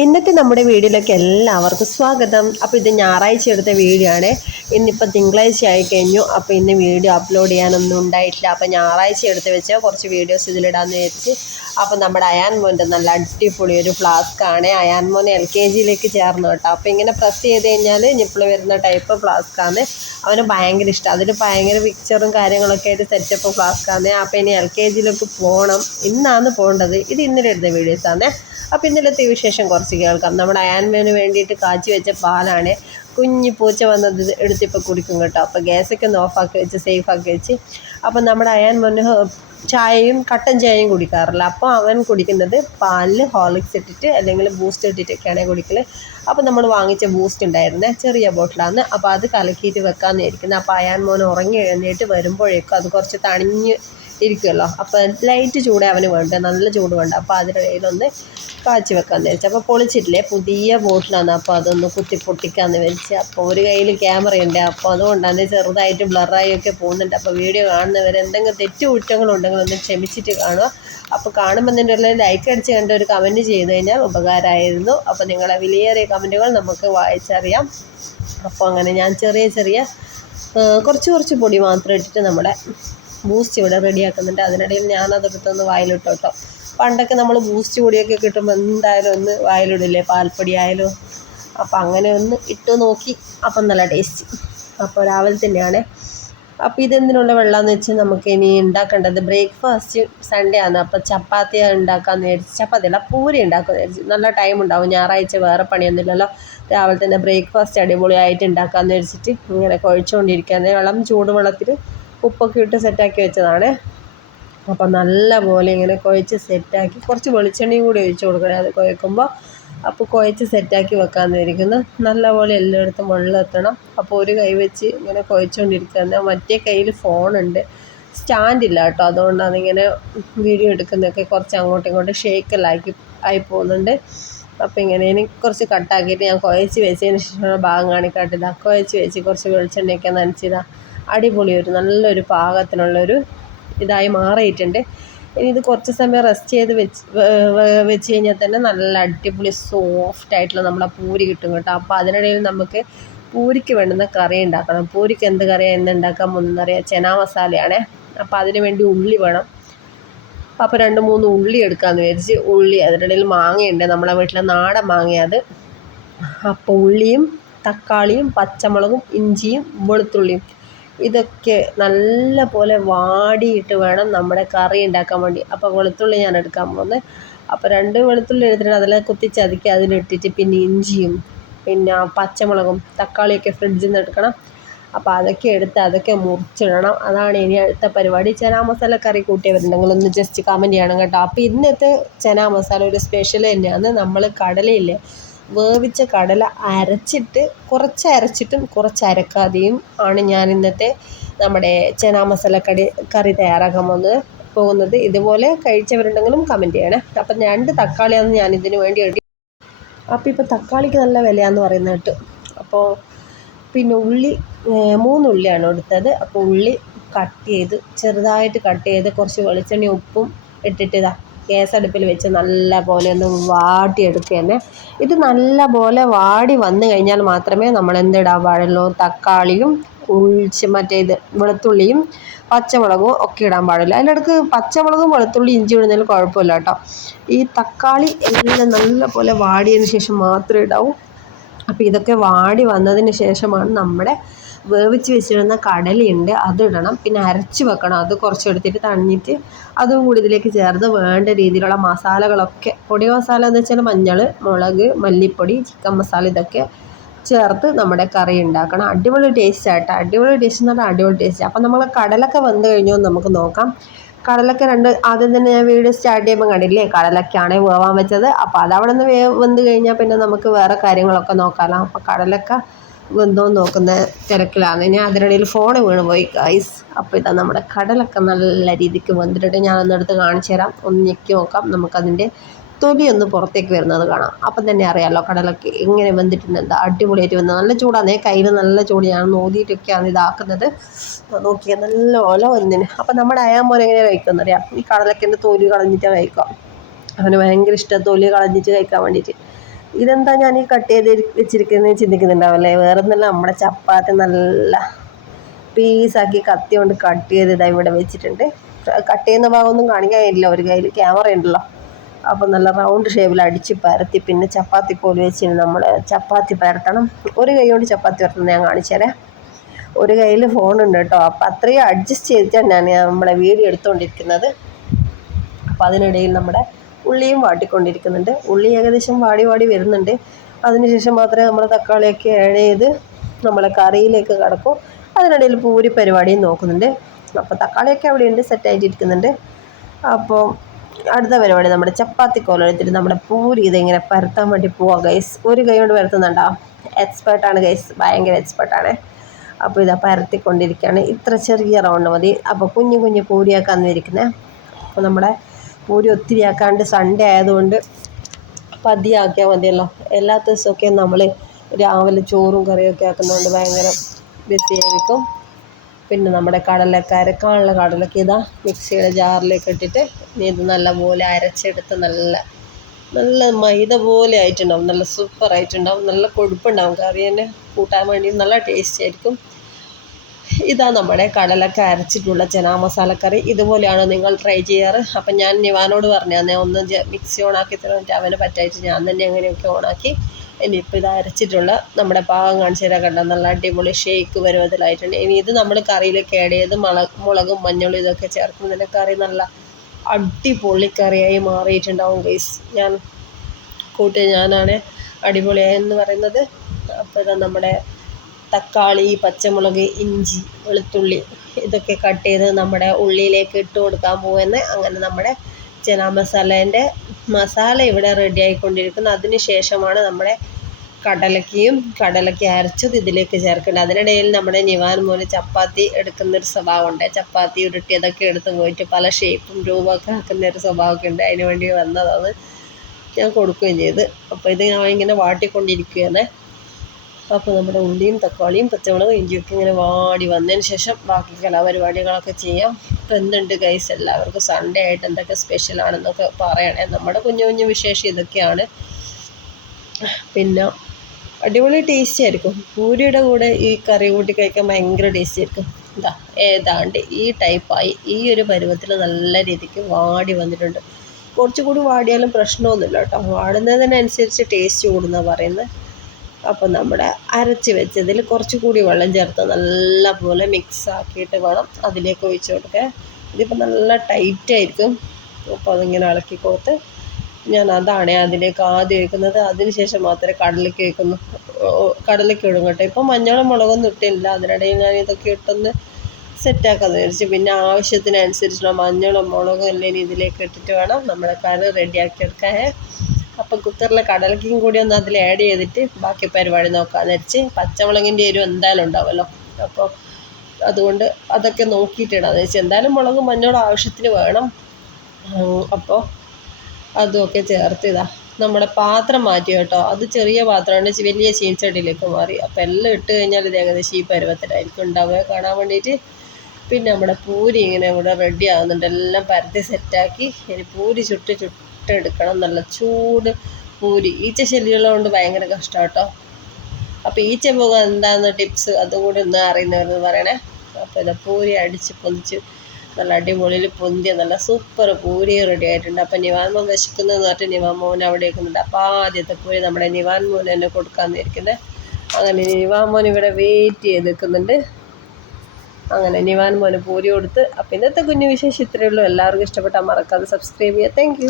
ഇന്നത്തെ നമ്മുടെ വീഡിയോയിലേക്ക് എല്ലാവർക്കും സ്വാഗതം. അപ്പോൾ ഇത് ഞായറാഴ്ച എടുത്ത വീഡിയോ ആണ്. ഇന്നിപ്പോൾ തിങ്കളാഴ്ച ആയി കഴിഞ്ഞു. അപ്പോൾ ഇന്ന് വീഡിയോ അപ്ലോഡ് ചെയ്യാനൊന്നും ഉണ്ടായിട്ടില്ല. അപ്പോൾ ഞായറാഴ്ച എടുത്ത് വെച്ച് കുറച്ച് വീഡിയോസ് ഇതിലിടാമെന്ന് വെച്ച് അപ്പോൾ നമ്മുടെ അയാൻ മോന്റെ നല്ല അടിപൊളി ഒരു ഫ്ലാസ്ക് ആണ്. അയാൻ മോൻ എൽ കെ ജിയിലേക്ക് ചേർന്നു കേട്ടോ. അപ്പോൾ ഇങ്ങനെ പ്രസ് ചെയ്ത് കഴിഞ്ഞാൽ നിപ്പിൾ വരുന്ന ടൈപ്പ് ഫ്ലാസ്ക് ആണ്. അവന് ഭയങ്കര ഇഷ്ടം. അതിൽ ഭയങ്കര പിക്ചറും കാര്യങ്ങളൊക്കെ ആയിട്ട് സെറ്റപ്പ് ഫ്ലാസ്ക് ആണ്. അപ്പോൾ ഇനി എൽ കെ ജിയിലേക്ക് പോകണം ഇന്നാണ് പോകേണ്ടത്. ഇത് ഇന്നലെ എടുത്ത വീഡിയോസാണ് അപ്പോൾ ഇന്നലത്തെ വിശേഷം കുറച്ച് കേൾക്കാം നമ്മുടെ അയാൻമേന് വേണ്ടിയിട്ട് കാച്ചി വെച്ച പാലാണ് കുഞ്ഞു പൂച്ച വന്നത് എടുത്തിപ്പോൾ കുടിക്കും കേട്ടോ. അപ്പോൾ ഗ്യാസൊക്കെ ഒന്ന് ഓഫാക്കി വെച്ച് സേഫാക്കി വെച്ച്. അപ്പം നമ്മുടെ അയാൻ മോന് ചായയും കട്ടൻ ചായയും കുടിക്കാറില്ല. അപ്പോൾ അവൻ കുടിക്കുന്നത് പാലിൽ ഹോർലിക്സ് ഇട്ടിട്ട് അല്ലെങ്കിൽ ബൂസ്റ്റ് ഇട്ടിട്ടൊക്കെയാണ് കുടിക്കൽ അപ്പോൾ നമ്മൾ വാങ്ങിച്ച ബൂസ്റ്റ് ഉണ്ടായിരുന്നത് ചെറിയ ബോട്ടിലാണ് അപ്പോൾ അത് കലക്കിയിട്ട് വെക്കാമെന്നായിരിക്കുന്നത് അപ്പോൾ അയാൻ മോൻ ഉറങ്ങി എഴുന്നേറ്റ് വരുമ്പോഴേക്കും അത് കുറച്ച് തണിഞ്ഞ് ഇരിക്കുമല്ലോ അപ്പോൾ ലൈറ്റ് ചൂടേ അവന് വേണ്ട നല്ല ചൂട് വേണ്ട. അപ്പോൾ അതിന്റെ ഇടയിലൊന്ന് കാച്ചി വെക്കാമെന്ന് വിചാരിച്ചു. അപ്പോൾ പൊളിച്ചിട്ടില്ലേ? പുതിയ ബോട്ടിലാണ്. അപ്പോൾ അതൊന്ന് കുത്തി പൊട്ടിക്കാമെന്ന് വിചാരിച്ചു. അപ്പോൾ ഒരു കയ്യിൽ ക്യാമറയുണ്ട് അപ്പോൾ അതുകൊണ്ടാണ് ചെറുതായിട്ട് ബ്ലറായി ഒക്കെ പോകുന്നുണ്ട്. അപ്പോൾ വീഡിയോ കാണുന്നവർ എന്തെങ്കിലും തെറ്റു കുറ്റങ്ങളുണ്ടെങ്കിൽ ഒന്ന് ക്ഷമിച്ചിട്ട് കാണുക. അപ്പോൾ കാണുമ്പോൾ നിന്റെ ഉള്ളിൽ ലൈക്ക് അടിച്ച് കണ്ട് ഒരു കമന്റ് ചെയ്ത് കഴിഞ്ഞാൽ ഉപകാരമായിരുന്നു. അപ്പോൾ നിങ്ങളെ വിലയേറിയ കമന്റുകൾ നമുക്ക് വായിച്ചറിയാം. അപ്പോൾ അങ്ങനെ ഞാൻ ചെറിയ ചെറിയ കുറച്ച് കുറച്ച് പൊടി മാത്രം ഇട്ടിട്ട് നമ്മുടെ ബൂസ്റ്റ് ഇവിടെ റെഡിയാക്കുന്നുണ്ട്. അതിനിടയിൽ ഞാനതെടുത്തൊന്ന് വായിലിട്ടു കേട്ടോ. പണ്ടൊക്കെ നമ്മൾ ബൂസ്റ്റ് പൊടിയൊക്കെ കിട്ടുമ്പോൾ എന്തായാലും ഒന്ന് വായിലിടില്ലേ? പാൽപ്പൊടി ആയാലും. അപ്പം അങ്ങനെ ഒന്ന് ഇട്ട് നോക്കി. അപ്പം നല്ല ടേസ്റ്റ്. അപ്പോൾ രാവിലെ തന്നെയാണ്. അപ്പോൾ ഇതെന്തിനുള്ള വെള്ളമെന്ന് വെച്ചാൽ നമുക്ക് ഇനി ഉണ്ടാക്കേണ്ടത് ബ്രേക്ക്ഫാസ്റ്റ് സൺഡേ ആണ്. അപ്പോൾ ചപ്പാത്തി ഉണ്ടാക്കാമെന്ന് വിചാരിച്ചു ചപ്പാത്തി അല്ല പൂരി ഉണ്ടാക്കാമെന്ന് വിചാരിച്ചു. നല്ല ടൈം ഉണ്ടാവും. ഞായറാഴ്ച വേറെ പണിയൊന്നുമില്ലല്ലോ. രാവിലെ തന്നെ ബ്രേക്ക്ഫാസ്റ്റ് അടിപൊളിയായിട്ട് ഉണ്ടാക്കാമെന്ന് വിചാരിച്ചിട്ട് ഇങ്ങനെ കുഴച്ചുകൊണ്ടിരിക്കുകയാണ് വെള്ളം ചൂടുവെള്ളത്തിൽ ഉപ്പൊക്കെ ഇട്ട് സെറ്റാക്കി വെച്ചതാണ്. അപ്പം നല്ല പോലെ ഇങ്ങനെ കുഴച്ച് സെറ്റാക്കി കുറച്ച് വെളിച്ചെണ്ണയും കൂടി ഒഴിച്ച് കൊടുക്കണം. അത് കുഴക്കുമ്പോൾ അപ്പോൾ കുഴച്ച് സെറ്റാക്കി വെക്കാമെന്ന് ഇരിക്കുന്നു നല്ല പോലെ എല്ലായിടത്തും വെള്ളം അപ്പോൾ ഒരു കൈ വെച്ച് ഇങ്ങനെ കുഴച്ചുകൊണ്ടിരിക്കുകയാണ് മറ്റേ കയ്യിൽ ഫോണുണ്ട് സ്റ്റാൻഡില്ല കേട്ടോ. അതുകൊണ്ടാണ് ഇങ്ങനെ വീഡിയോ എടുക്കുന്നതൊക്കെ കുറച്ച് അങ്ങോട്ടും ഇങ്ങോട്ടും ഷേക്കലാക്കി ആയി പോകുന്നുണ്ട്. അപ്പോൾ ഇങ്ങനെ എനിക്ക് കുറച്ച് കട്ടാക്കിയിട്ട് ഞാൻ കുഴച്ച് വെച്ചതിന് ശേഷമുള്ള ഭാഗം കാണിക്കാട്ടില്ല കുഴച്ച് വെച്ച് കുറച്ച് വെളിച്ചെണ്ണയൊക്കെ നനച്ചിതാ അടിപൊളി ഒരു നല്ലൊരു പാകത്തിനുള്ളൊരു ഇതായി മാറിയിട്ടുണ്ട്. ഇനി ഇത് കുറച്ച് സമയം റെസ്റ്റ് ചെയ്ത് വെച്ച് വെച്ച് കഴിഞ്ഞാൽ തന്നെ നല്ല അടിപൊളി സോഫ്റ്റ് ആയിട്ടുള്ള നമ്മളെ പൂരി കിട്ടും കേട്ടോ. അപ്പോൾ അതിനിടയിൽ നമുക്ക് പൂരിക്ക് വേണ്ടുന്ന കറി ഉണ്ടാക്കണം. പൂരിക്ക് എന്ത് കറിയാണ് എന്ന് ഉണ്ടാക്കാൻ പോകുന്നതെന്നറിയാം ചെന മസാലയാണ്. അപ്പോൾ അതിന് വേണ്ടി ഉള്ളി വേണം. അപ്പോൾ രണ്ട് മൂന്ന് ഉള്ളി എടുക്കാമെന്ന് വിചാരിച്ച് ഉള്ളി അതിനിടയിൽ മാങ്ങയുണ്ട്. നമ്മളെ വീട്ടിലെ നാടൻ മാങ്ങയത് അപ്പോൾ ഉള്ളിയും തക്കാളിയും പച്ചമുളകും ഇഞ്ചിയും വെളുത്തുള്ളിയും. ഇതൊക്കെ നല്ല പോലെ വാടിയിട്ട് വേണം നമ്മുടെ കറി ഉണ്ടാക്കാൻ വേണ്ടി. അപ്പോൾ വെളുത്തുള്ളി ഞാൻ എടുക്കാൻ പോകുന്നത് അപ്പോൾ രണ്ട് വെളുത്തുള്ളി എടുത്തിട്ട് അതിൽ കുത്തിച്ചതുക്കി അതിലിട്ടിട്ട് പിന്നെ ഇഞ്ചിയും പിന്നെ പച്ചമുളകും തക്കാളിയൊക്കെ ഫ്രിഡ്ജിൽ നിന്ന് എടുക്കണം. അപ്പോൾ അതൊക്കെ എടുത്ത് അതൊക്കെ മുറിച്ചിടണം. അതാണ് ഇനി അടുത്ത പരിപാടി. ചനാ മസാല കറി കൂട്ടിയവരുണ്ടെങ്കിൽ ഒന്ന് ജസ്റ്റ് കമന്റ് ചെയ്യണം കേട്ടോ. അപ്പോൾ ഇന്നത്തെ ചനാ മസാല ഒരു സ്പെഷ്യൽ തന്നെയാണ് നമ്മൾ കടലയില്ലേ? വേവിച്ച കടല അരച്ചിട്ട് കുറച്ച് അരച്ചിട്ടും കുറച്ച് അരക്കാതെയും ആണ് ഞാൻ ഇന്നത്തെ നമ്മുടെ ചന മസാല കടി കറി തയ്യാറാക്കാൻ പോകുന്നത്. പോകുന്നത്. ഇതുപോലെ കഴിച്ചവരുണ്ടെങ്കിലും കമന്റ് ചെയ്യണേ. അപ്പം രണ്ട് തക്കാളിയാണ് ഞാൻ ഇതിന് വേണ്ടി എടുക്കും അപ്പോൾ ഇപ്പോൾ തക്കാളിക്ക് നല്ല വിലയാന്ന് പറയുന്നത് കേട്ടു. അപ്പോൾ പിന്നെ ഉള്ളി മൂന്നുള്ളിയാണ് എടുത്തത്. അപ്പോൾ ഉള്ളി കട്ട് ചെയ്ത് ചെറുതായിട്ട് കട്ട് ചെയ്ത് കുറച്ച് വെളിച്ചെണ്ണ ഉപ്പും ഇട്ടിട്ട് ഇതാ ഗ്യാസ് അടുപ്പിൽ വെച്ച് നല്ല പോലെ ഒന്ന് വാട്ടിയെടുക്കുക തന്നെ ഇത് നല്ല പോലെ വാടി വന്നു കഴിഞ്ഞാൽ മാത്രമേ നമ്മൾ എന്തിടാൻ പാടുള്ളൂ തക്കാളിയും ഉഴിച്ച് മറ്റേ ഇത് വെളുത്തുള്ളിയും പച്ചമുളകും ഒക്കെ ഇടാൻ പാടില്ല. അതിനിടക്ക് പച്ചമുളകും വെളുത്തുള്ളി ഇഞ്ചി ഇടുന്നതിൽ കുഴപ്പമില്ല കേട്ടോ. ഈ തക്കാളി എല്ലാം നല്ല പോലെ വാടിയതിന് ശേഷം മാത്രമേ ഇടാവൂ. അപ്പോൾ ഇതൊക്കെ വാടി വന്നതിന് ശേഷമാണ് നമ്മുടെ വേവിച്ച് വെച്ചിരുന്ന കടലയുണ്ട് അതിടണം പിന്നെ അരച്ച് വെക്കണം. അത് കുറച്ചെടുത്തിട്ട് തണിഞ്ഞിട്ട് അതും കൂടി ഇതിലേക്ക് ചേർത്ത് വേണ്ട രീതിയിലുള്ള മസാലകളൊക്കെ. പൊടി മസാല എന്ന് വെച്ചാൽ മഞ്ഞൾ മുളക് മല്ലിപ്പൊടി ചിക്കൻ മസാല ഇതൊക്കെ ചേർത്ത് നമ്മുടെ കറി ഉണ്ടാക്കണം. അടിപൊളി ടേസ്റ്റ് ആയിട്ട് അടിപൊളി ടേസ്റ്റ് എന്ന് പറഞ്ഞാൽ അടിപൊളി ടേസ്റ്റ് അപ്പം നമ്മൾ കടലൊക്കെ വന്നു കഴിഞ്ഞോ നമുക്ക് നോക്കാം. കടലൊക്കെ രണ്ട് ആദ്യം തന്നെ ഞാൻ വീഡിയോ സ്റ്റാർട്ട് ചെയ്യുമ്പോൾ കണ്ടില്ലേ? കടലൊക്കെയാണ് വേവാൻ വെച്ചത്. അപ്പോൾ അതവിടെ നിന്ന് വേ വെന്ത് കഴിഞ്ഞാൽ പിന്നെ നമുക്ക് വേറെ കാര്യങ്ങളൊക്കെ നോക്കാമല്ലോ. അപ്പോൾ കടലൊക്കെ വെന്തോ നോക്കുന്ന തിരക്കിലാണ്. ഞാൻ അതിനിടയിൽ ഫോൺ വീണ് പോയി ഗൈസ് അപ്പോൾ ഇതാ നമ്മുടെ കടലൊക്കെ നല്ല രീതിക്ക് വന്നിട്ടുണ്ട് ഞാൻ അന്നെടുത്ത് കാണിച്ചു തരാം. ഒന്ന് ഞെക്കി നോക്കാം. നമുക്കതിന്റെ തൊലി ഒന്ന് പുറത്തേക്ക് വരുന്നത് കാണാം. അപ്പം തന്നെ അറിയാമല്ലോ കടലൊക്കെ എങ്ങനെ വെന്തിട്ടുണ്ട് എന്താ അടിപൊളിയായിട്ട് വന്നത് നല്ല ചൂടാണ് കയ്യിൽ നല്ല ചൂട്. ഞാൻ നോതിയിട്ടൊക്കെയാണ് ഇതാക്കുന്നത്. നോക്കിയാൽ നല്ല ഓല വന്നിന്. അപ്പം നമ്മുടെ അയാമോൻ എങ്ങനെ കഴിക്കുമെന്നറിയാം ഈ കടലൊക്കെ എന്റെ തൊലി കളഞ്ഞിട്ട് കഴിക്കാം അവന് ഭയങ്കര ഇഷ്ടം തൊലി കളഞ്ഞിട്ട് കഴിക്കാൻ വേണ്ടിയിട്ട്. ഇതെന്താ ഞാൻ ഈ കട്ട് ചെയ്ത് വെച്ചിരിക്കുന്നത് ചിന്തിക്കുന്നുണ്ടാവല്ലേ? വേറെ ഒന്നല്ല നമ്മുടെ ചപ്പാത്തി നല്ല പീസാക്കി കത്തി കൊണ്ട് കട്ട് ചെയ്ത് ഇതാ ഇവിടെ വെച്ചിട്ടുണ്ട്. കട്ട് ചെയ്യുന്ന ഭാഗമൊന്നും കാണിക്കാനില്ല. ഒരു കയ്യിൽ ക്യാമറ ഉണ്ടല്ലോ. അപ്പോൾ നല്ല റൗണ്ട് ഷേപ്പിൽ അടിച്ച് പരത്തി പിന്നെ ചപ്പാത്തി പോലെ വെച്ച് നമ്മൾ ചപ്പാത്തി പരത്തണം. ഒരു കൈ കൊണ്ട് ചപ്പാത്തി പരത്തുന്നത് ഞാൻ കാണിച്ചുതരാം ഒരു കയ്യിൽ ഫോണുണ്ട് കേട്ടോ. അപ്പോൾ അത്രയും അഡ്ജസ്റ്റ് ചെയ്തിട്ടാണ് ഞാൻ നമ്മളെ വീഡിയോ എടുത്തുകൊണ്ടിരിക്കുന്നത് അപ്പോൾ അതിനിടയിൽ നമ്മുടെ ഉള്ളിയും വാട്ടിക്കൊണ്ടിരിക്കുന്നുണ്ട്. ഉള്ളി ഏകദേശം വാടി വാടി വരുന്നുണ്ട്. അതിനുശേഷം മാത്രമേ നമ്മൾ തക്കാളിയൊക്കെ ആഡ് ചെയ്ത് നമ്മളെ കറിയിലേക്ക് കടക്കും. അതിനിടയിൽ പൂരി പരിപാടിയും നോക്കുന്നുണ്ട്. അപ്പോൾ തക്കാളിയൊക്കെ അവിടെ ഉണ്ട് സെറ്റായിട്ടിരിക്കുന്നുണ്ട് അപ്പോൾ അടുത്ത പരിപാടി നമ്മുടെ ചപ്പാത്തി കോലെടുത്തിട്ട് നമ്മുടെ പൂരി ഇതിങ്ങനെ പരത്താൻ വേണ്ടി പോവാം ഗൈസ് ഒരു കൈ കൊണ്ട് പരത്തുന്നുണ്ടോ? എക്സ്പേർട്ടാണ് ഗൈസ് ഭയങ്കര എക്സ്പേർട്ടാണ് അപ്പോൾ ഇതാ പരത്തിക്കൊണ്ടിരിക്കുകയാണ് ഇത്ര ചെറിയ റൗണ്ട് മതി. അപ്പോൾ കുഞ്ഞു കുഞ്ഞു പൂരിയാക്കാന്ന് ഇരിക്കുന്നത് അപ്പോൾ നമ്മുടെ പൂരി ഒത്തിരി ആക്കാണ്ട് സൺഡേ ആയതുകൊണ്ട് പതിയാക്കിയാൽ മതിയല്ലോ. എല്ലാ ദിവസമൊക്കെ നമ്മൾ രാവിലെ ചോറും കറിയൊക്കെ ആക്കുന്നതുകൊണ്ട് ഭയങ്കര ബിസിയായിരിക്കും പിന്നെ നമ്മുടെ കടലക്ക അരക്കാനുള്ള കടലൊക്കെ ഇതാ മിക്സിയുടെ ജാറിലേക്ക് ഇട്ടിട്ട് ഇത് നല്ലപോലെ അരച്ചെടുത്ത് നല്ല നല്ല മൈദ പോലെ ആയിട്ടുണ്ടാവും. നല്ല സൂപ്പർ ആയിട്ടുണ്ടാവും. നല്ല കൊഴുപ്പുണ്ടാവും. കറി തന്നെ കൂട്ടാൻ വേണ്ടി നല്ല ടേസ്റ്റ് ആയിരിക്കും. ഇതാ നമ്മുടെ കടലൊക്കെ അരച്ചിട്ടുള്ള ചനാ മസാലക്കറി. ഇതുപോലെയാണോ നിങ്ങൾ ട്രൈ ചെയ്യാറ്? അപ്പം ഞാൻ നിവാനോട് പറഞ്ഞു ഞാൻ ഒന്ന് മിക്സി ഓണാക്കി തന്നിട്ട് അവന് പറ്റായിട്ട് ഞാൻ തന്നെ അങ്ങനെയൊക്കെ ഓണാക്കി ഇനിയിപ്പോൾ ഇത് അരച്ചിട്ടുള്ള നമ്മുടെ പാകം കാണിച്ചു തരാൻ കണ്ട? നല്ല അടിപൊളി ഷേക്ക് പരുവത്തിലായിട്ടുണ്ട്. ഇനി ഇത് നമ്മൾ കറിയിലേക്ക് ആഡ് ചെയ്ത് മുളകും മഞ്ഞളും ഇതൊക്കെ ചേർക്കുന്നതിന്റെ കറി നല്ല അടിപൊളി കറിയായി മാറിയിട്ടുണ്ടാവും ഗൈസ് ഞാൻ കൂട്ടി ഞാനാണ് അടിപൊളിയായെന്ന് പറയുന്നത്. അപ്പോൾ ഇതാ നമ്മുടെ തക്കാളി പച്ചമുളക് ഇഞ്ചി വെളുത്തുള്ളി ഇതൊക്കെ കട്ട് ചെയ്ത് നമ്മുടെ ഉള്ളിയിലേക്ക് ഇട്ട് കൊടുക്കാൻ പോകുന്നത് അങ്ങനെ നമ്മുടെ ചന മസാലേന്റെ മസാല ഇവിടെ റെഡി ആയിക്കൊണ്ടിരിക്കുന്നു. അതിന് ശേഷമാണ് നമ്മുടെ കടലക്കയും കടലക്ക അരച്ചത് ഇതിലേക്ക് ചേർക്കേണ്ടത്. അതിനിടയിൽ നമ്മുടെ നിവാൻ മോന് ചപ്പാത്തി എടുക്കുന്നൊരു സ്വഭാവമുണ്ട്. ചപ്പാത്തി ഉരുട്ടിയതൊക്കെ എടുത്ത് പോയിട്ട് പല ഷേപ്പും രൂപമൊക്കെ ആക്കുന്ന ഒരു സ്വഭാവമൊക്കെ ഉണ്ട്. അതിന് വേണ്ടി വന്നതാണ് ഞാൻ കൊടുക്കുകയും ചെയ്ത്. അപ്പോൾ ഇത് ഞാൻ ഇങ്ങനെ വാട്ടിക്കൊണ്ടിരിക്കുകയാണ്. അപ്പോൾ നമ്മുടെ ഉള്ളിയും തക്കാളിയും പച്ചമുളകും ഇഞ്ചിയൊക്കെ ഇങ്ങനെ വാടി വന്നതിന് ശേഷം ബാക്കി കലാപരിപാടികളൊക്കെ ചെയ്യാം. അപ്പോൾ എന്തുണ്ട് ഗൈസ് എല്ലാവർക്കും സൺഡേ ആയിട്ട് എന്തൊക്കെ സ്പെഷ്യലാണെന്നൊക്കെ പറയണേ. നമ്മുടെ കുഞ്ഞു കുഞ്ഞു വിശേഷം ഇതൊക്കെയാണ്. പിന്നെ അടിപൊളി ടേസ്റ്റ് ആയിരിക്കും. പൂരിയുടെ കൂടെ ഈ കറി കൂട്ടി കഴിക്കാൻ ഭയങ്കര ടേസ്റ്റ് ആയിരിക്കും. എന്താ ഏതാണ്ട് ഈ ടൈപ്പായി ഈ ഒരു പരുവത്തിൽ നല്ല രീതിക്ക് വാടി വന്നിട്ടുണ്ട്. കുറച്ചുകൂടി വാടിയാലും പ്രശ്നമൊന്നുമില്ല കേട്ടോ. വാടുന്നതിനനുസരിച്ച് ടേസ്റ്റ് കൂടുന്നതാണ് പറയുന്നത്. അപ്പോൾ നമ്മുടെ അരച്ച് വെച്ചതിൽ കുറച്ച് കൂടി വെള്ളം ചേർത്ത് നല്ല പോലെ മിക്സ് ആക്കിയിട്ട് വേണം അതിലേക്ക് ഒഴിച്ച് കൊടുക്കാൻ. ഇതിപ്പോൾ നല്ല ടൈറ്റായിരിക്കും അപ്പോൾ അതിങ്ങനെ ഇളക്കി കൊടുത്ത് ഞാൻ അതാണ് അതിലേക്ക് ആദ്യം ഒഴിക്കുന്നത്. അതിന് ശേഷം മാത്രമേ കടലയ്ക്ക് ഒഴിക്കുന്നു. കടലയ്ക്ക് ഇടും കേട്ടോ ഇപ്പം മഞ്ഞളും മുളകൊന്നും ഇട്ടില്ല അതിനിടയിൽ ഞാൻ ഇതൊക്കെ ഇട്ടൊന്ന് സെറ്റാക്കാമെന്ന് വിചാരിച്ചു. പിന്നെ ആവശ്യത്തിനനുസരിച്ചുള്ള മഞ്ഞളും മുളകും എല്ലാം ഇതിലേക്ക് ഇട്ടിട്ട് വേണം നമ്മുടെ കറി റെഡിയാക്കി എടുക്കാൻ. അപ്പം കുത്തറിലെ കടലക്കും കൂടി ഒന്ന് അതിൽ ആഡ് ചെയ്തിട്ട് ബാക്കി പരിപാടി നോക്കാമെന്ന് വെച്ച് പച്ചമുളകിന്റെ എരിവ് എന്തായാലും ഉണ്ടാവുമല്ലോ. അപ്പോൾ അതുകൊണ്ട് അതൊക്കെ നോക്കിയിട്ടിടാന്ന് വെച്ചാൽ എന്തായാലും മുളക് മഞ്ഞളും ആവശ്യത്തിന് വേണം. അപ്പോൾ അതുമൊക്കെ ചേർത്ത് ഇതാ നമ്മുടെ പാത്രം മാറ്റി കേട്ടോ. അത് ചെറിയ പാത്രമാണ്. വലിയ ചീനച്ചട്ടിയിലേക്ക് മാറി. അപ്പോൾ എല്ലാം ഇട്ട് കഴിഞ്ഞാൽ ഇത് ഏകദേശം ഈ പരുവത്തിലായിരിക്കും ഉണ്ടാവുക. കാണാൻ വേണ്ടിയിട്ട് പിന്നെ നമ്മുടെ പൂരി ഇങ്ങനെ ഇവിടെ റെഡി ആകുന്നുണ്ട് എല്ലാം പരത്തി സെറ്റാക്കി ഇനി പൂരി ചുട്ട് ചുട്ടെടുക്കണം. നല്ല ചൂട് പൂരി. ഈച്ച ശല്യമുള്ളതുകൊണ്ട് ഭയങ്കര കഷ്ടം കേട്ടോ അപ്പോൾ ഈച്ച പോകാൻ എന്താണെന്ന് ടിപ്സ് അതുകൂടി ഒന്ന് അറിയുന്നവരെന്ന് പറയണേ. അപ്പോൾ ഇത് പൂരി അടിച്ച് പൊന്തിച്ച് നല്ല അടിപൊളിയിൽ പൊന്തിയ നല്ല സൂപ്പർ പൂരി റെഡി ആയിട്ടുണ്ട്. അപ്പം നിവാൻ മോൻ വിശക്കുന്നതെന്ന് പറഞ്ഞിട്ട് നിവാൻ മോൻ അവിടെ നിൽക്കുന്നുണ്ട് അപ്പോൾ ആദ്യത്തെ പൂരി നമ്മുടെ നിവാൻ മോൻ എന്നെ കൊടുക്കാമെന്നിരിക്കുന്നത് അങ്ങനെ നിവാൻ മോൻ ഇവിടെ വെയിറ്റ് ചെയ്ത് നിൽക്കുന്നുണ്ട്. അങ്ങനെ നിവാൻ മോന് പൂരി കൊടുത്ത് അപ്പം ഇന്നത്തെ കുഞ്ഞു വിശേഷം ഇത്രയേ ഉള്ളൂ. എല്ലാവർക്കും ഇഷ്ടപ്പെട്ടാൽ മറക്കാതെ സബ്സ്ക്രൈബ് ചെയ്യുക. താങ്ക്